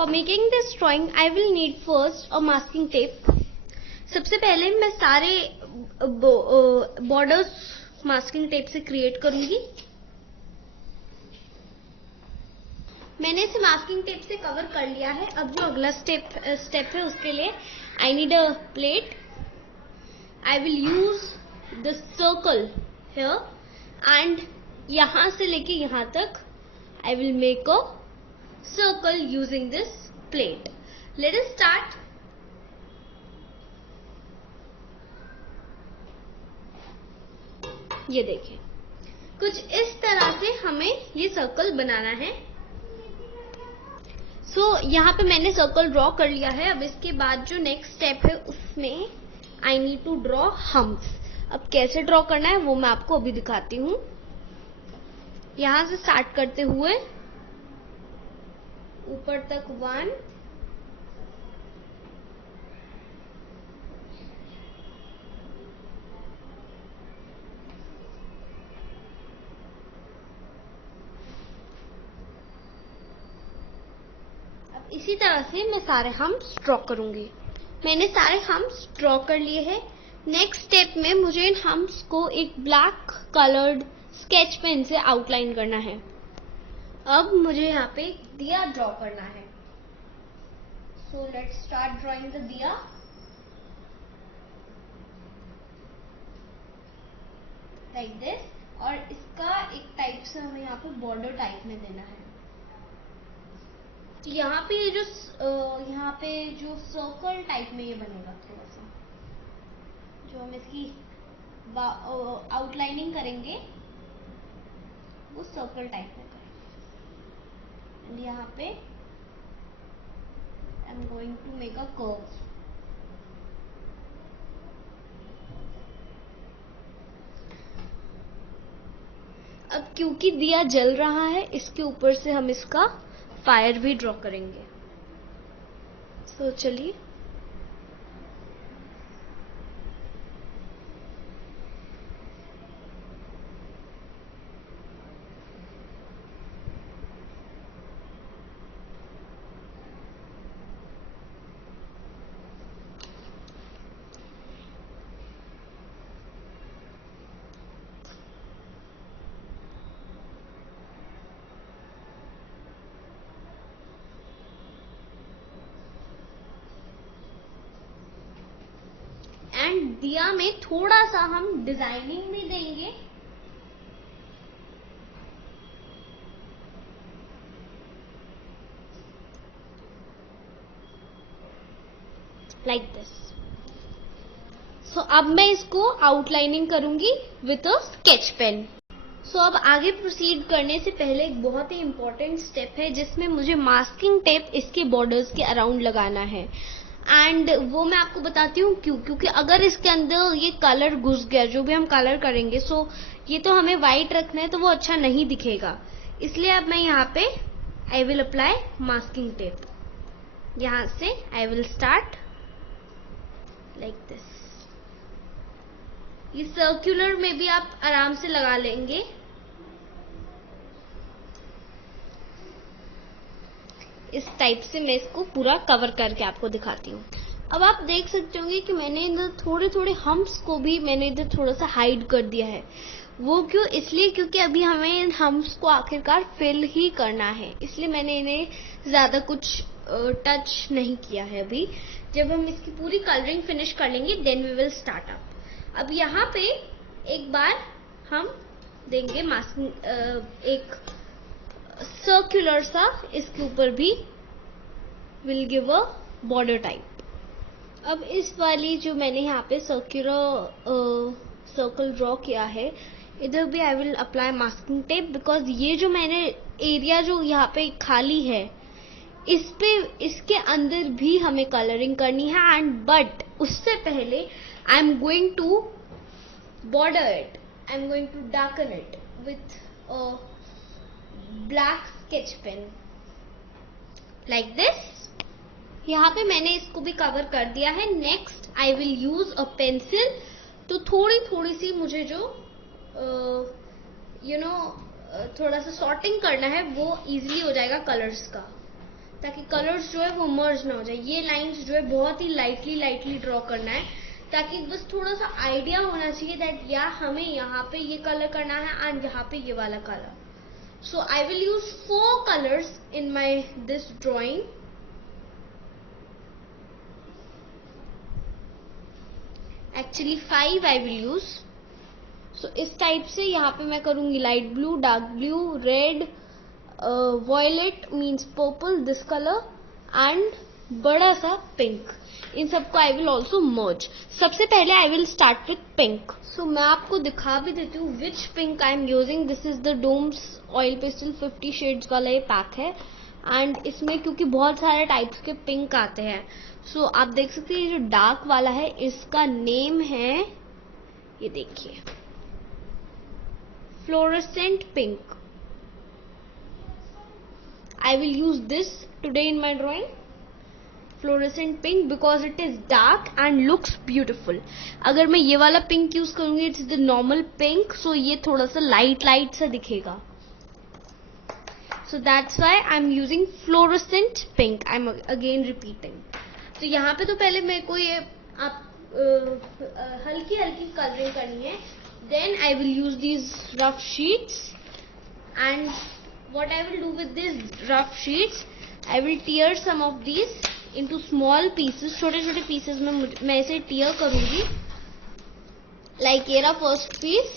For making this drawing, I will need first a masking tape. सबसे पहले मैं सारे बॉर्डर्स मास्किंग टेप से क्रिएट करूंगी. मैंने इसे मास्किंग टेप से कवर कर लिया है. अब जो अगला स्टेप है उसके लिए I need a plate. I will use the circle here and यहां से लेके यहां तक I will make a circle using this plate. Let us start. ये देखिए कुछ इस तरह से हमें ये सर्कल बनाना है. यहाँ पे मैंने सर्कल ड्रॉ कर लिया है. अब इसके बाद जो नेक्स्ट स्टेप है उसमें I need to draw humps. अब कैसे ड्रॉ करना है वो मैं आपको अभी दिखाती हूँ. यहां से स्टार्ट करते हुए ऊपर तक 1 अब इसी तरह से मैं सारे हम्प्स ड्रॉ करूंगी. मैंने सारे हम्प्स ड्रॉ कर लिए हैं. नेक्स्ट स्टेप में मुझे इन हम्प्स को एक ब्लैक कलर्ड स्केच पेन से आउटलाइन करना है. अब मुझे यहाँ पे दिया ड्रॉ करना है. So let's start drawing the diya. Like this. और इसका एक टाइप से हमें यहाँ पे बॉर्डर टाइप में देना है. यहाँ पे जो सर्कल टाइप में ये बनेगा थोड़ा सा, जो हम इसकी आउटलाइनिंग करेंगे वो सर्कल टाइप में करेंगे. एंड यहाँ पे I am going to make a curve. अब क्योंकि दिया जल रहा है इसके ऊपर से हम इसका फायर भी ड्रॉ करेंगे. सो चलिए. एंड दिया में थोड़ा सा हम डिजाइनिंग भी देंगे. Like this. सो अब मैं इसको आउटलाइनिंग करूंगी विथ अ स्केच पेन. सो अब आगे प्रोसीड करने से पहले एक बहुत ही इंपॉर्टेंट स्टेप है जिसमें मुझे मास्किंग टेप इसके बॉर्डर्स के अराउंड लगाना है. एंड वो मैं आपको बताती हूँ क्योंकि अगर इसके अंदर ये कलर घुस गया, जो भी हम कलर करेंगे, सो ये तो हमें व्हाइट रखना है तो वो अच्छा नहीं दिखेगा. इसलिए अब मैं यहाँ पे I will apply masking tape. यहाँ से I will start like this. ये सर्कुलर में भी आप आराम से लगा लेंगे. इस टाइप से मैं इसको पूरा कवर करके आपको दिखाती हूँ. अब आप देख सकते होंगे कि मैंने इधर थोड़े थोड़े हम्प्स को भी मैंने इधर थोड़ा सा हाइड कर दिया है. वो क्यों? इसलिए क्योंकि अभी हमें इन हम्प्स को आखिरकार फिल ही करना है. इसलिए मैंने इन्हें ज्यादा कुछ टच नहीं किया है. अभी जब हम इसकी पूरी कलरिंग फिनिश कर लेंगे then we will start up. अब यहाँ पे एक बार हम देंगे मास्किंग एक सर्कुलर सा इसके ऊपर भी will give a border type. अब इस वाली जो मैंने यहाँ पे सर्कल ड्रॉ किया है इधर भी I will apply masking tape because ये जो मैंने एरिया जो यहाँ पे खाली है इसके अंदर भी हमें कलरिंग करनी है. एंड बट उससे पहले I am going to border it. I am going to darken it with black sketch pen like this. यहाँ पे मैंने इसको भी कवर कर दिया है. Next I will use a pencil. तो थोड़ी थोड़ी सी मुझे जो थोड़ा सा सॉर्टिंग करना है वो इजीली हो जाएगा कलर्स का. ताकि कलर्स जो है वो मर्ज ना हो जाए। ये लाइंस जो है बहुत ही लाइटली ड्रॉ करना है, ताकि बस थोड़ा सा आइडिया होना चाहिए दैट या हमें यहाँ पे ये कलर करना है एंड यहाँ पे ये वाला colour. So I will use 4 colours in my this drawing. Actually 5 I will use. So इस टाइप से यहाँ पे मैं करूंगी light blue, dark blue, red, violet means purple, this colour and बड़ा सा पिंक। इन सबको आई विल ऑल्सो मर्ज। सबसे पहले I will start with pink. So मैं आपको दिखा भी देती हूँ which pink I am using. This is the Doms oil pastel 50 shades वाला ये पैक है एंड इसमें क्योंकि बहुत सारे टाइप्स के पिंक आते हैं, सो आप देख सकते हैं ये जो डार्क वाला है इसका नेम है, ये देखिए, fluorescent pink. I will use this today in my drawing, fluorescent pink, because it is dark and looks beautiful. अगर मैं ये वाला पिंक यूज करूंगी, इट्स द नॉर्मल पिंक, सो ये थोड़ा सा लाइट सा दिखेगा। So that's why I'm using fluorescent pink. I'm again repeating. तो यहाँ पे तो पहले मेरे को ये हल्की कलरिंग करनी है. Then I will use these rough sheets, and what I will do with these rough sheets, I will tear some of these into small pieces. छोटे pieces में मैं इसे tear करूँगी. Like ये रहा first piece,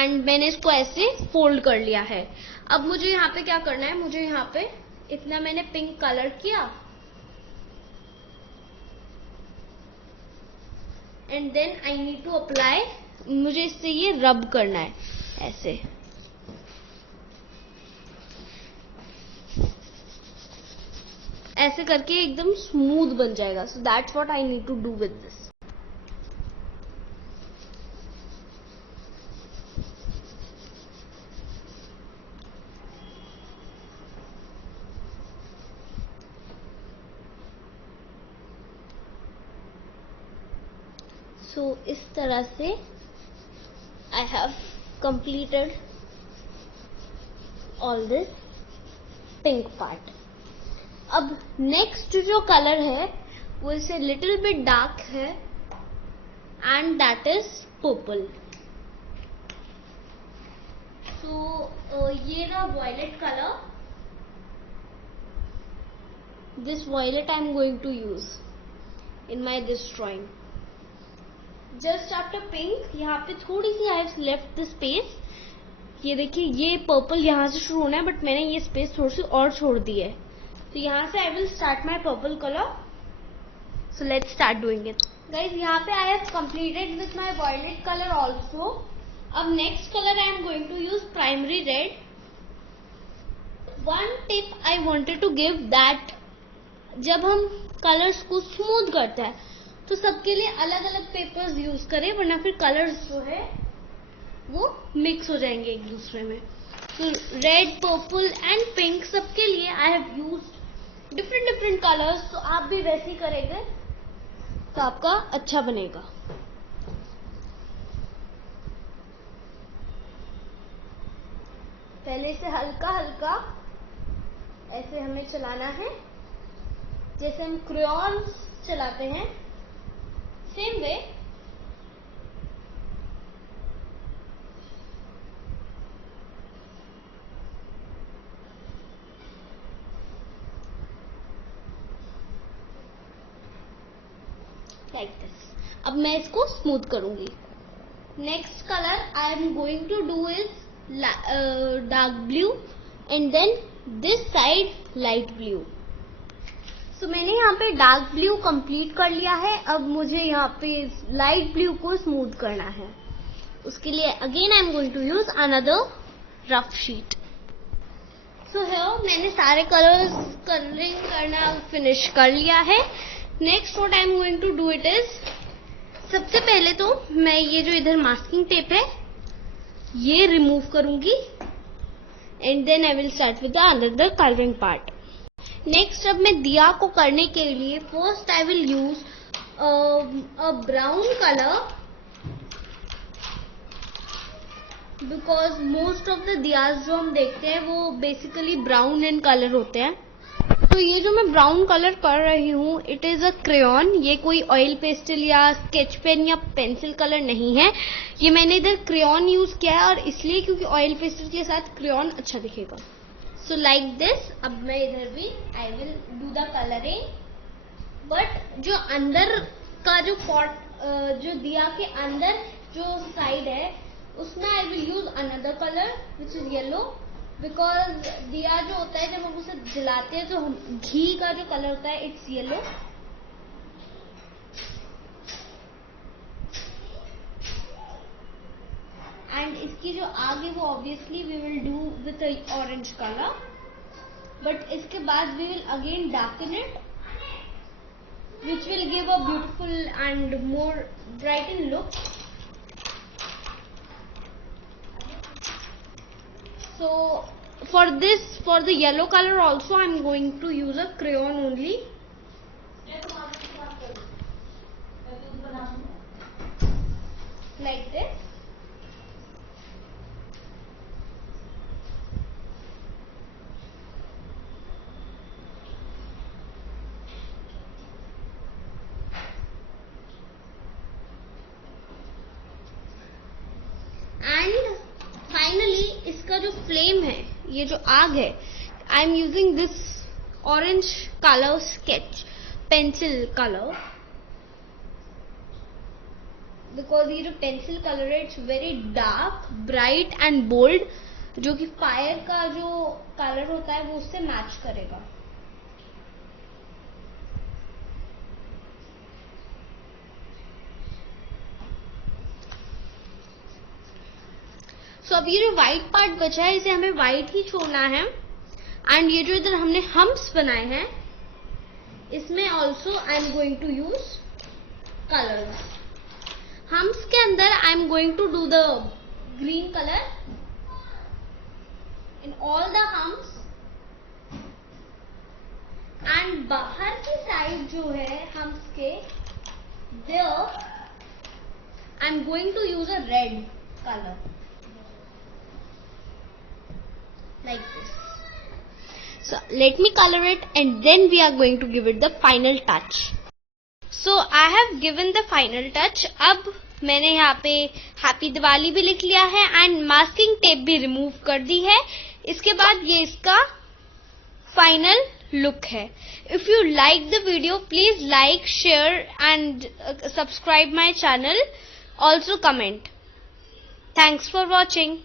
and मैंने इसको ऐसे fold कर लिया है. अब मुझे यहाँ पे क्या करना है, मुझे यहाँ पे इतना मैंने पिंक कलर किया, and then I need to apply, मुझे इससे ये रब करना है ऐसे. ऐसे करके एकदम स्मूथ बन जाएगा. So that's what I need to do with this. So इस तरह से I have completed all this pink part. अब नेक्स्ट जो कलर है वो इसे लिटिल बिट डार्क है, and that is purple. So ये रहा violet colour. This violet I am going to use in my this drawing. Just after pink, यहाँ पे थोड़ी सी I have left the space. ये देखिए, ये पर्पल यहाँ से शुरू होना है, बट मैंने ये स्पेस थोड़ी सी और छोड़ दी है. तो यहाँ से I will start my purple colour. So let's start doing it. Guys, यहाँ पे I have completed with my violet colour also. अब next colour I am going to use primary red. One tip I wanted to give that जब हम colours को smooth करते हैं तो सबके लिए अलग अलग पेपर्स यूज करें, वरना फिर कलर्स जो है वो मिक्स हो जाएंगे एक दूसरे में. तो रेड, पर्पल एंड पिंक सबके लिए I have used different colours. तो आप भी वैसे ही करेंगे तो आपका अच्छा बनेगा. पहले से हल्का ऐसे हमें चलाना है, जैसे हम क्रेयॉन्स चलाते हैं, सेम वे. Like this. अब मैं इसको स्मूथ करूंगी. Next colour I am going to do is dark blue, and then this side light blue. So मैंने यहाँ पे डार्क ब्लू कंप्लीट कर लिया है. अब मुझे यहाँ पे लाइट ब्लू को स्मूथ करना है. उसके लिए again I am going to use another rough sheet. So here मैंने सारे कलरिंग करना फिनिश कर लिया है. Next what I am going to do it is, सबसे पहले तो मैं ये जो इधर मास्किंग टेप है ये रिमूव करूंगी, and then I will start with another colouring part. Next अब मैं दिया को करने के लिए first I will use a brown colour, because most of the diyas जो हम देखते हैं वो बेसिकली ब्राउन इन कलर होते हैं. तो ये जो मैं ब्राउन कलर कर रही हूँ, इट इज अ क्रेयॉन। ये कोई ऑयल पेस्टल या स्केच पेन या पेंसिल कलर नहीं है। ये मैंने इधर क्रेयॉन यूज किया है, और इसलिए क्योंकि ऑयल पेस्टल के साथ क्रेयॉन अच्छा दिखेगा। So like this. अब मैं इधर भी I will do the colouring, but जो अंदर का जो पॉट, जो दिया के अंदर जो साइड है, उसमें आई will use another colour which is yellow, because दिया जो होता है जब हम उसे जलाते हैं, जो घी का जो कलर होता है, इट्स येलो। एंड इसकी जो आग है वो obviously we will do with orange colour, but इसके बाद we will again darken it, which will give a beautiful and more brightened look. So for this, for the yellow color also, I'm going to use a crayon only. Like this. And finally इसका जो flame है, ये जो आग है, I am using this orange colour sketch pencil colour, because ये जो pencil colour है it's very dark, bright and bold, जो कि फायर का जो कलर होता है वो उससे मैच करेगा। सो अब ये जो व्हाइट पार्ट बचा है, इसे हमें व्हाइट ही छोड़ना है। एंड ये जो इधर हमने हम्प्स बनाए हैं, इसमें also I am going to use colours. Humps के अंदर I am going to do the green colour in all the humps, and बाहर की साइड जो है हम्प्स के, there I am going to use a red colour like this. So let me color it, and then we are going to give it the final touch. So I have given the final touch. अब मैंने यहाँ पे happy Diwali भी लिख लिया है and masking tape भी remove कर दी है। इसके बाद ये इसका फाइनल लुक है। If you like the video, please like, share and subscribe my channel, also comment. Thanks for watching.